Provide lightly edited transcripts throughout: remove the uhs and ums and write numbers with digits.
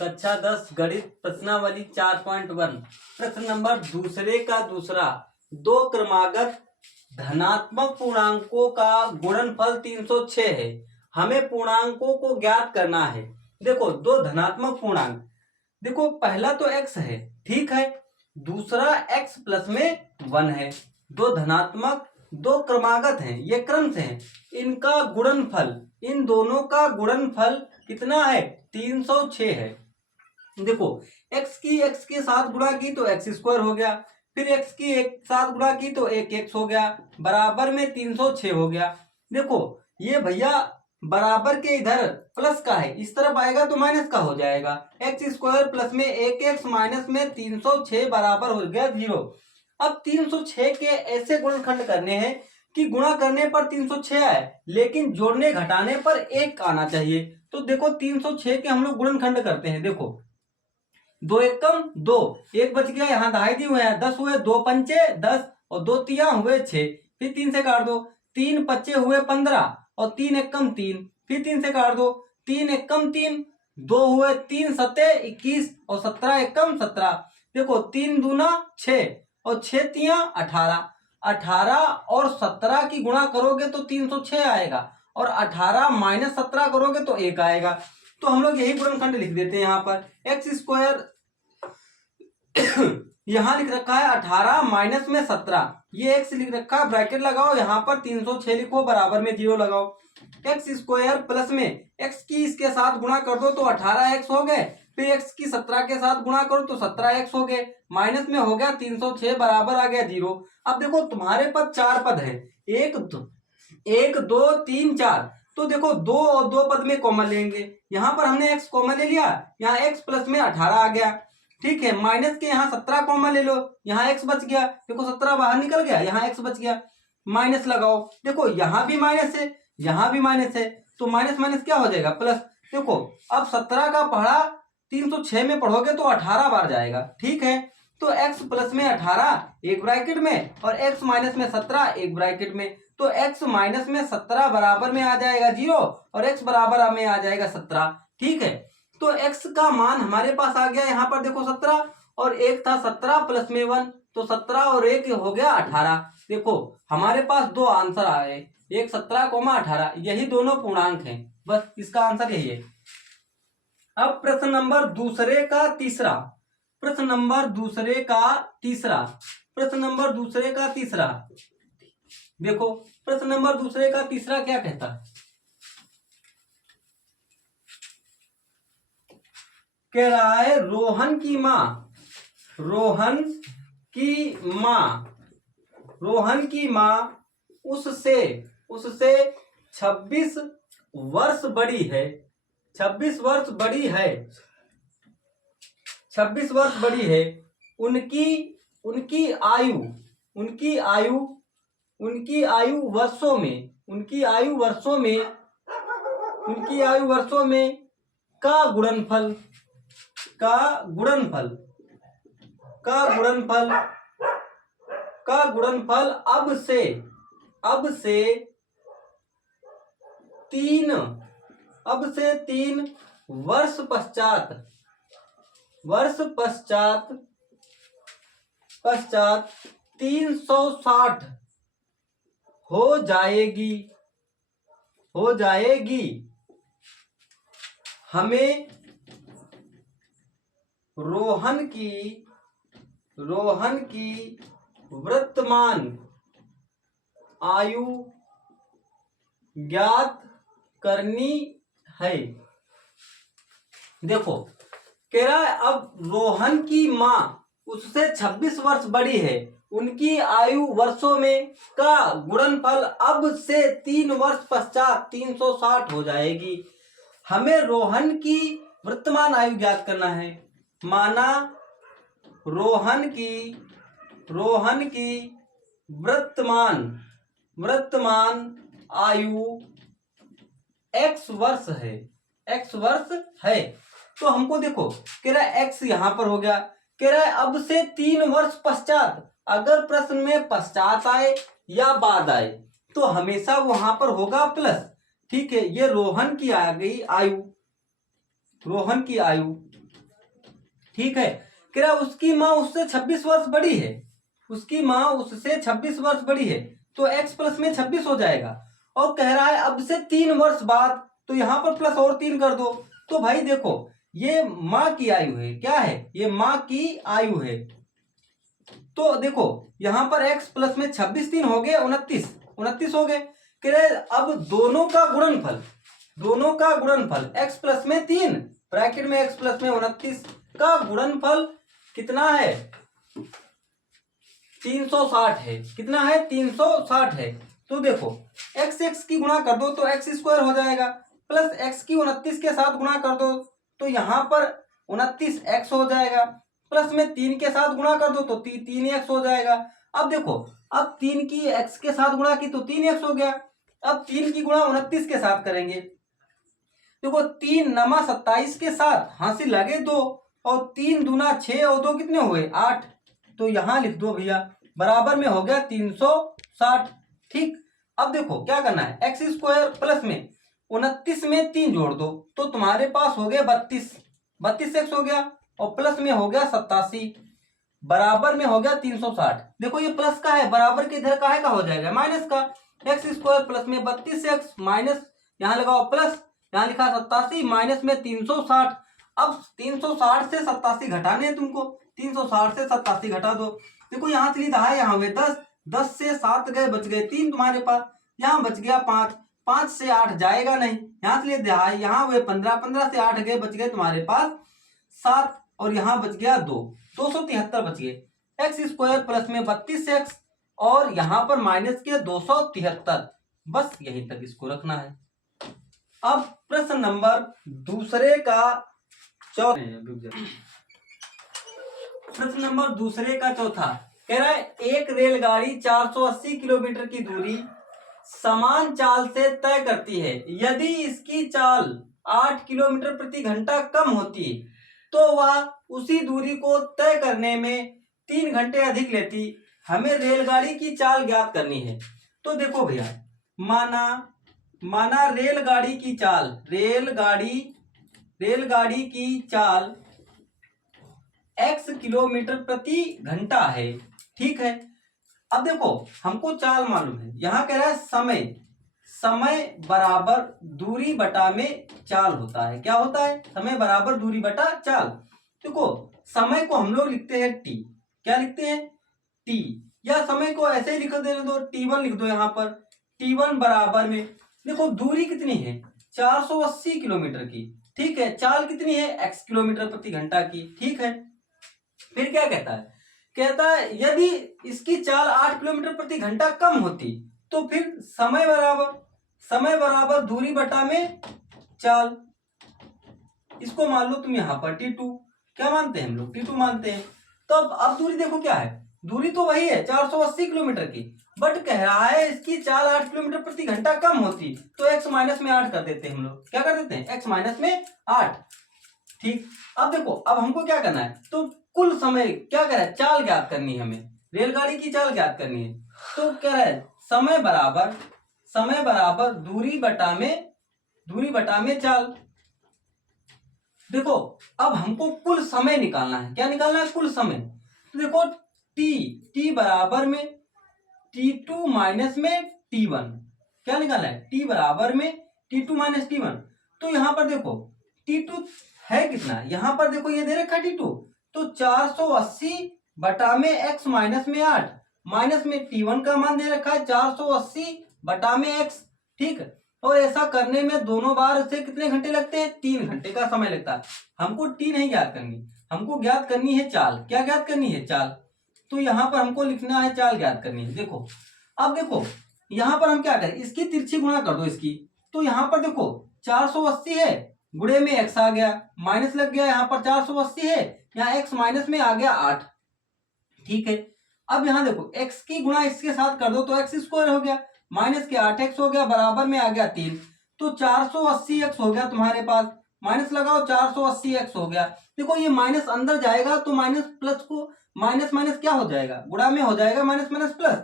कक्षा 10 गणित प्रश्नावली 4.1 प्रश्न नंबर दूसरे का दूसरा। दो क्रमागत धनात्मक पूर्णांकों का गुणनफल 306 है। हमें पूर्णांकों को ज्ञात करना है। देखो दो धनात्मक पूर्णांक, देखो पहला तो x है, ठीक है, दूसरा x प्लस में 1 है। दो धनात्मक दो क्रमागत हैं, ये क्रम से हैं, इनका गुणनफल, इन दोनों का गुणनफल कितना है? 306 है। देखो x की x के साथ गुणा की तो x स्क्वायर हो गया, फिर x की एक साथ गुणा की तो एक x हो गया, बराबर में 306 हो गया। देखो ये भैया बराबर के इधर प्लस का है, इस तरफ आएगा तो माइनस का हो जाएगा। एक्स स्क्वायर प्लस में एक एक्स माइनस में 306 बराबर हो गया 0। अब 306 के ऐसे गुणनखंड करने हैं कि गुणा करने पर 306 आए, लेकिन जोड़ने घटाने पर 1 आना चाहिए। तो देखो 306 के हम लोग गुणनखंड करते हैं। देखो 2 एकम 2, एक बच गया, यहाँ दहाई दिए हुए हैं, 10 हुए, 2 पंचे 10 और 2 तिया हुए 6, फिर 3 से काट दो, 3 पच्चे हुए 15 और 3 एकम 3, फिर 3 से काट दो, 3 एकम 3, 2 हुए, 3 सत्ते 21 और 17 एकम 17। देखो 3 दूना 6 और 6 तिया 18, 18 और 17 की गुणा करोगे तो 306 आएगा, और 18 माइनस 17 करोगे तो 1 आएगा। तो हम लोग यही गुणनखंड लिख देते हैं। यहाँ पर एक्स स्क्वायर यहाँ लिख रखा है 18 माइनस में 17, ये x लिख रखा है, ब्रैकेट लगाओ, यहाँ पर 306 लिखो, बराबर में 0 लगाओ। एक्स स्क्वायर प्लस में x की इसके साथ गुणा कर दो तो 18x हो गए, फिर x की 17 के साथ गुणा करो तो 17x हो गए, माइनस में हो गया 306, बराबर आ गया 0। अब देखो तुम्हारे पास 4 पद है, 1 2 3 4, तो देखो 2 और 2 पद में कॉमन लेंगे। यहाँ पर हमने x कॉमन ले लिया, यहाँ x प्लस में 18 आ गया, ठीक है। माइनस के यहाँ 17 कॉमन ले लो, यहाँ x बच गया, देखो 17 बाहर निकल गया, यहाँ x बच गया, माइनस लगाओ। देखो यहाँ भी माइनस है, यहाँ भी माइनस है, तो माइनस माइनस क्या हो जाएगा? प्लस। देखो अब 17 का पढ़ा 306 में पढ़ोगे तो 18 बार जाएगा, ठीक है। तो x प्लस में 18 एक ब्रैकेट में और x माइनस में 17 एक ब्रैकेट में, तो x माइनस में 17 बराबर में आ जाएगा 0 और x बराबर में आ जाएगा 17, ठीक है। तो x का मान हमारे पास आ गया, यहाँ पर देखो 17 और एक था 17 प्लस में 1, तो 17 और 1 हो गया 18। देखो हमारे पास दो आंसर आए, एक 17, 18, यही दोनों पूर्णांक हैं, बस इसका आंसर यही है। अब प्रश्न नंबर दूसरे का तीसरा, प्रश्न नंबर दूसरे का तीसरा, प्रश्न नंबर दूसरे का तीसरा। देखो प्रश्न नंबर दूसरे का तीसरा क्या कहता है? कह रहा है रोहन की माँ, रोहन की माँ, रोहन की माँ उससे 26 वर्ष बड़ी है, 26 वर्ष बड़ी है, 26 वर्ष बड़ी है। उनकी आयु, उनकी आयु, उनकी आयु वर्षों में, उनकी आयु वर्षों में, उनकी आयु वर्षों में का गुणनफल, का गुणनफल, का गुणनफल, का गुणनफल अब से 3 वर्ष पश्चात, वर्ष पश्चात 360 हो जाएगी, हो जाएगी। हमें रोहन की वर्तमान आयु ज्ञात करनी है। देखो कह रहा है अब रोहन की माँ उससे 26 वर्ष बड़ी है, उनकी आयु वर्षों में का गुणनफल अब से 3 वर्ष पश्चात 360 हो जाएगी। हमें रोहन की वर्तमान आयु ज्ञात करना है। माना रोहन की वर्तमान आयु x वर्ष है, x वर्ष है। तो हमको देखो कह रहा है x यहां पर हो गया, कह रहा है अब से 3 वर्ष पश्चात, अगर प्रश्न में पश्चात आए या बाद आए तो हमेशा वहां पर होगा प्लस, ठीक है। ये रोहन की आ गई आयु, रोहन की आयु, ठीक है। कह रहा उसकी माँ उससे 26 वर्ष बड़ी है, उसकी माँ उससे 26 वर्ष बड़ी है, तो x प्लस में 26 हो जाएगा। और कह रहा है अब से 3 वर्ष बाद, तो यहाँ पर प्लस और 3 कर दो। तो भाई देखो ये माँ की आयु है, क्या है ये माँ की आयु है। तो देखो यहाँ पर x प्लस में 26 3 हो गए 29 हो गए। कह रहे अब दोनों का गुणनफल, दोनों का गुणनफल x प्लस में 3 ब्रैकेट में x प्लस में 29 का गुणनफल कितना है 360 है। कितना है 360 है। तो देखो x की गुणा कर दो तो x स्क्वायर हो जाएगा, प्लस x की 29 के साथ गुणा कर दो तो यहाँ पर 29x हो जाएगा, प्लस में 3 के साथ गुणा कर दो तो 3x हो जाएगा। अब देखो अब 3 की x के साथ गुणा की तो 3x हो गया। अब 3 की गुणा 29 के साथ करेंगे, देखो 3 नमा 27 के साथ हासिल लगे 2 और 3 दूना 6 और 2 कितने हुए 8। तो यहां लिख दो भैया, बराबर में हो गया 360। ठीक, अब देखो क्या करना है एक्स स्क्वायर प्लस में 29 में 3 जोड़ दो तो तुम्हारे पास हो गया 32 एक्स हो गया और प्लस में हो गया 87 बराबर में हो गया 360। देखो ये प्लस का है, बराबर के इधर काहे का हो जाएगा माइनस का। एक्स स्क्वायर प्लस में 32x माइनस यहाँ लगाओ प्लस, यहाँ लिखा 87 माइनस में 360। अब 360 से 87 घटाने हैं तुमको, 360 से 87 घटा दो। देखो यहाँ से लिखा है यहाँ हुए 10 से 7 गए बच गए 3 तुम्हारे पास, यहाँ बच गया 5 से 8 जाएगा नहीं, यहाँ से लिखा यहाँ हुए 15 से 8 गए बच गए तुम्हारे पास 7 और यहाँ बच गया 273 बच गए। एक्स स्क्वायर प्लस में 32x और यहाँ पर माइनस के 273, बस यहीं तक इसको रखना है। अब प्रश्न नंबर दूसरे का प्रश्न नंबर दूसरे का चौथा कह रहा है एक रेलगाड़ी 480 किलोमीटर की दूरी समान चाल से तय करती है, यदि इसकी चाल 8 किलोमीटर प्रति घंटा कम होती तो वह उसी दूरी को तय करने में 3 घंटे अधिक लेती। हमें रेलगाड़ी की चाल ज्ञात करनी है। तो देखो भैया माना रेलगाड़ी की चाल, रेलगाड़ी की चाल x किलोमीटर प्रति घंटा है। ठीक है, अब देखो हमको चाल मालूम है, यहाँ कह रहा है समय बराबर दूरी बटा में चाल होता है। क्या होता है समय बराबर दूरी बटा चाल। देखो समय को हम लोग लिखते हैं t, क्या लिखते हैं t, या समय को ऐसे ही लिख देने दो t1 लिख दो यहाँ पर, t1 बराबर में देखो दूरी कितनी है 480 किलोमीटर की। ठीक है, चाल कितनी है x किलोमीटर प्रति घंटा की। ठीक है, फिर क्या कहता है यदि इसकी चाल 8 किलोमीटर प्रति घंटा कम होती तो फिर समय बराबर दूरी बटा में चाल। इसको मान लो तुम यहाँ पर t2, क्या मानते हैं हम लोग t2 मानते हैं। तो अब दूरी देखो क्या है, दूरी तो वही है 480 किलोमीटर की, बट कह रहा है इसकी चाल 8 किलोमीटर प्रति घंटा कम होती तो x माइनस में 8 कर देते हैं हम लोग। क्या कर देते हैं x माइनस में 8। ठीक, अब देखो अब हमको क्या करना है, तो कुल समय क्या कह रहा है चाल ज्ञात करनी है, हमें रेलगाड़ी की चाल ज्ञात करनी है। तो कह रहा है समय बराबर दूरी बटा में चाल। देखो अब हमको कुल समय निकालना है, क्या निकालना है कुल समय। तो देखो t बराबर में t2 माइनस में t1, क्या निकालना है t बराबर में t2 माइनस t1। तो यहाँ पर देखो t2 है कितना, यहाँ पर देखो ये दे रखा है t2, तो 480 बटा में x माइनस में 8 माइनस में t1 का मान दे रखा है 480 बटा में x। ठीक, और ऐसा करने में दोनों बार से कितने घंटे लगते हैं 3 घंटे का समय लगता है। हमको t नहीं ज्ञात करनी, हमको ज्ञात करनी है चाल। क्या ज्ञात करनी है चाल, तो यहाँ पर हमको लिखना है चाल ज्ञात करनी है। देखो अब देखो यहाँ पर हम क्या करें, इसकी तिरछी गुणा कर दो इसकी, तो यहाँ पर देखो 480 है गुणे में x आ गया, माइनस लग गया, यहाँ पर 480 है यहाँ x माइनस में आ गया 8। ठीक है, अब यहाँ देखो x की गुणा इसके साथ कर दो तो x स्क्वायर हो गया, माइनस के 8x हो गया, बराबर में आ गया 3, तो 480x हो गया तुम्हारे पास, माइनस लगाओ 480x हो गया। देखो ये माइनस अंदर जाएगा तो माइनस प्लस को माइनस माइनस क्या हो जाएगा गुणा में हो जाएगा, माइनस माइनस प्लस।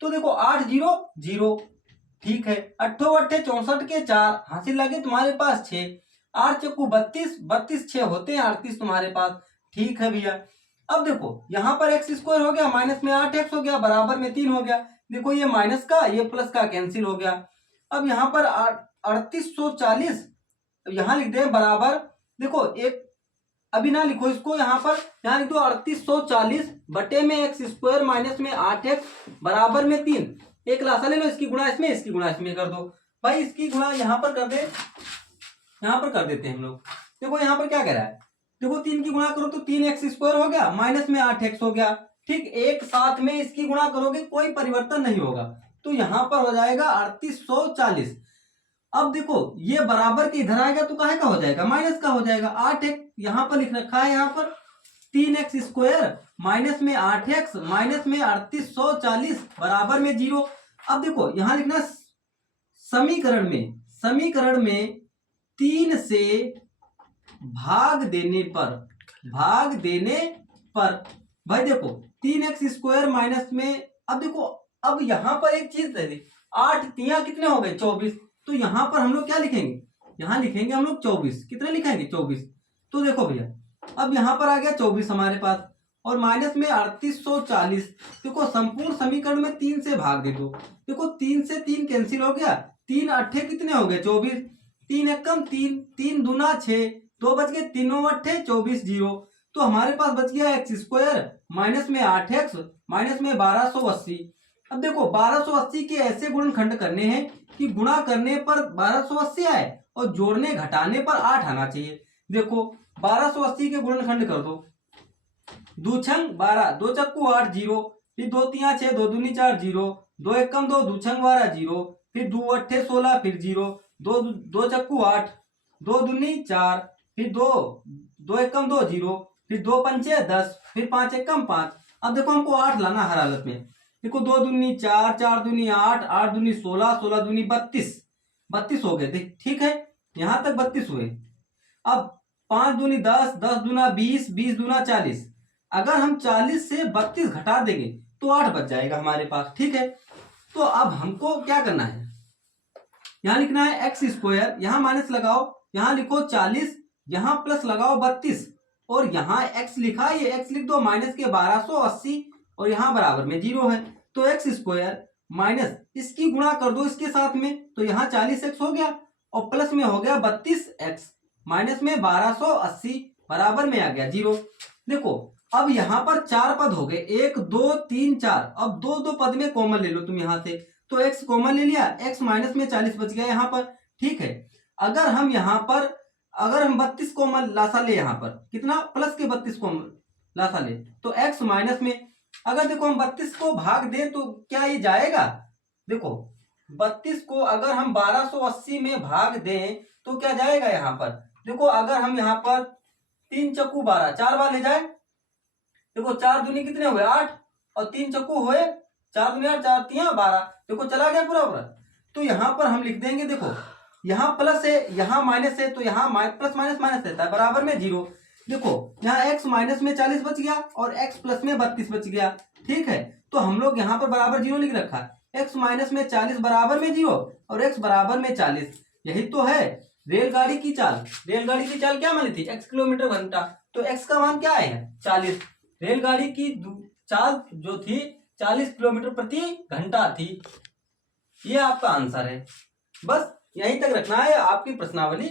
तो देखो 8 0 0। ठीक है, 8 8 64 के 4 हासिल लगे तुम्हारे पास 6, 8 चक्कू 32 32 6 होते हैं 38 तुम्हारे पास। ठीक है भैया। अब देखो यहाँ पर एक्स स्क्वायर हो गया, माइनस में 8x हो गया, बराबर में 3 हो गया। देखो ये माइनस का ये प्लस का कैंसिल हो गया। अब यहाँ पर 3840 यहाँ लिख दे बराबर, देखो एक अभी ना लिखो इसको, यहाँ पर यहाँ लिख दो 3840 बटे में एक्स स्क्वायर माइनस में 8x बराबर में 3। एक लासा ले लो, इसकी गुणा इसमें, इसकी गुणा इसमें कर दो। भाई इसकी गुणा यहाँ पर कर दे, यहाँ पर कर देते हैं हम लोग। देखो यहाँ पर क्या कह रहा है, देखो 3 की गुणा करो तो 3x स्क्वायर हो गया, माइनस में 8x हो गया। ठीक, एक साथ में इसकी गुणा करोगे कोई परिवर्तन नहीं होगा, तो यहाँ पर हो जाएगा 3840। अब देखो ये बराबर के इधर आएगा तो काहे का हो जाएगा, माइनस का हो जाएगा। 8x यहाँ पर लिख रखा है, यहाँ पर 3x स्क्वायर माइनस में 8x माइनस में 3840 बराबर में 0। अब देखो यहाँ लिखना समीकरण में 3 से भाग देने पर भाई देखो 3x स्क्वायर माइनस में, अब देखो अब यहाँ पर एक चीज दे दी, 8 तिया कितने हो गए 24, तो यहाँ पर हम लोग क्या लिखेंगे, यहाँ लिखेंगे हम लोग 24। कितने लिखेंगे 24। तो देखो भैया अब यहाँ पर आ गया 24 हमारे पास, और माइनस में 3840। देखो संपूर्ण समीकरण में 3 से भाग दे दो। देखो 3 से 3 कैंसिल हो गया, 3 अट्ठे कितने हो गए 24, 3 एकम 3, 3 दूना 6, 2 बच गए, 3 अट्ठे 24 0। तो हमारे पास बच गया एक्स स्क्वायर माइनस में 8x माइनस में 1280। अब देखो 1280 के ऐसे गुणनखंड करने हैं कि गुणा करने पर 1280 आए और जोड़ने घटाने पर 8 आना चाहिए। देखो 1280 के गुणनखंड कर दो, दो छंग 12, 2 चक्कू 8 0, फिर 2 तिया 6, 2 दूनी 4 0, 2 एकम 2, 2 छंग 12 0, फिर 2 अट्ठे 16, फिर 0, 2 चक्कू 8, 2 दूनी 4, फिर 2 एकम 2 0, फिर 2 पंचे 10, फिर 5 एकम 5। अब देखो हमको 8 लाना हर हालत में। देखो 2 दूनी 4, 4 दूनी 8, 8 दूनी 16, 16 दूनी 32, 32 हो गए। देख ठीक है, यहां तक 32 हुए। अब 5 दूनी 10, 10 दूना 20, 20 दूना 40। अगर हम 40 से 32 घटा देंगे तो 8 बच जाएगा हमारे पास। ठीक है, तो अब हमको क्या करना है, यहाँ लिखना है एक्स स्क्वायर, यहाँ माइनस लगाओ, यहाँ लिखो 40, यहाँ प्लस लगाओ 32, और यहाँ एक्स लिखा, ये एक्स लिख दो माइनस के 1280, और यहाँ बराबर में 0 है। तो एक्स स्क्वायर माइनस इसकी गुणा कर दो इसके साथ में, तो यहाँ 40x हो गया, और प्लस में हो गया 32x माइनस में 1280 बराबर में आ गया 0। देखो अब यहाँ पर 4 पद हो गए, 1 2 3 4। अब 2 पद में कॉमन ले लो तुम यहाँ से, तो x कॉमन ले लिया, x माइनस में 40 बच गया यहाँ पर। ठीक है, अगर हम यहाँ पर 32 कॉमन लासा ले, यहाँ पर कितना प्लस के 32 कॉमन लासा ले, तो x माइनस में, अगर देखो हम 32 को भाग दें तो क्या ये जाएगा, देखो 32 को अगर हम 1280 में भाग दें तो क्या जाएगा यहाँ पर। देखो अगर हम यहाँ पर 3 चक्कू 12, 4 बार ले जाए, देखो 4 दूनी कितने हुए 8, और 3 चक्कू हुए 4 दूनी 8, 4 तिया 12। देखो चला गया पूरा पूरा। तो यहाँ पर हम लिख देंगे, देखो यहाँ प्लस है यहाँ माइनस है, तो यहाँ प्लस माइनस माइनस रहता है बराबर में 0। देखो यहाँ x माइनस में 40 बच गया और x प्लस में 32 बच गया। ठीक है, तो हम लोग यहाँ पर बराबर 0 लिख रखा है, x माइनस में 40 बराबर में 0 और x बराबर में 40। यही तो है रेलगाड़ी की चाल। रेलगाड़ी की चाल क्या मानी थी, x किलोमीटर घंटा, तो x का मान क्या है 40। रेलगाड़ी की चाल जो थी 40 किलोमीटर प्रति घंटा थी। ये आपका आंसर है। बस यहीं तक रखना है आपकी प्रश्नावली।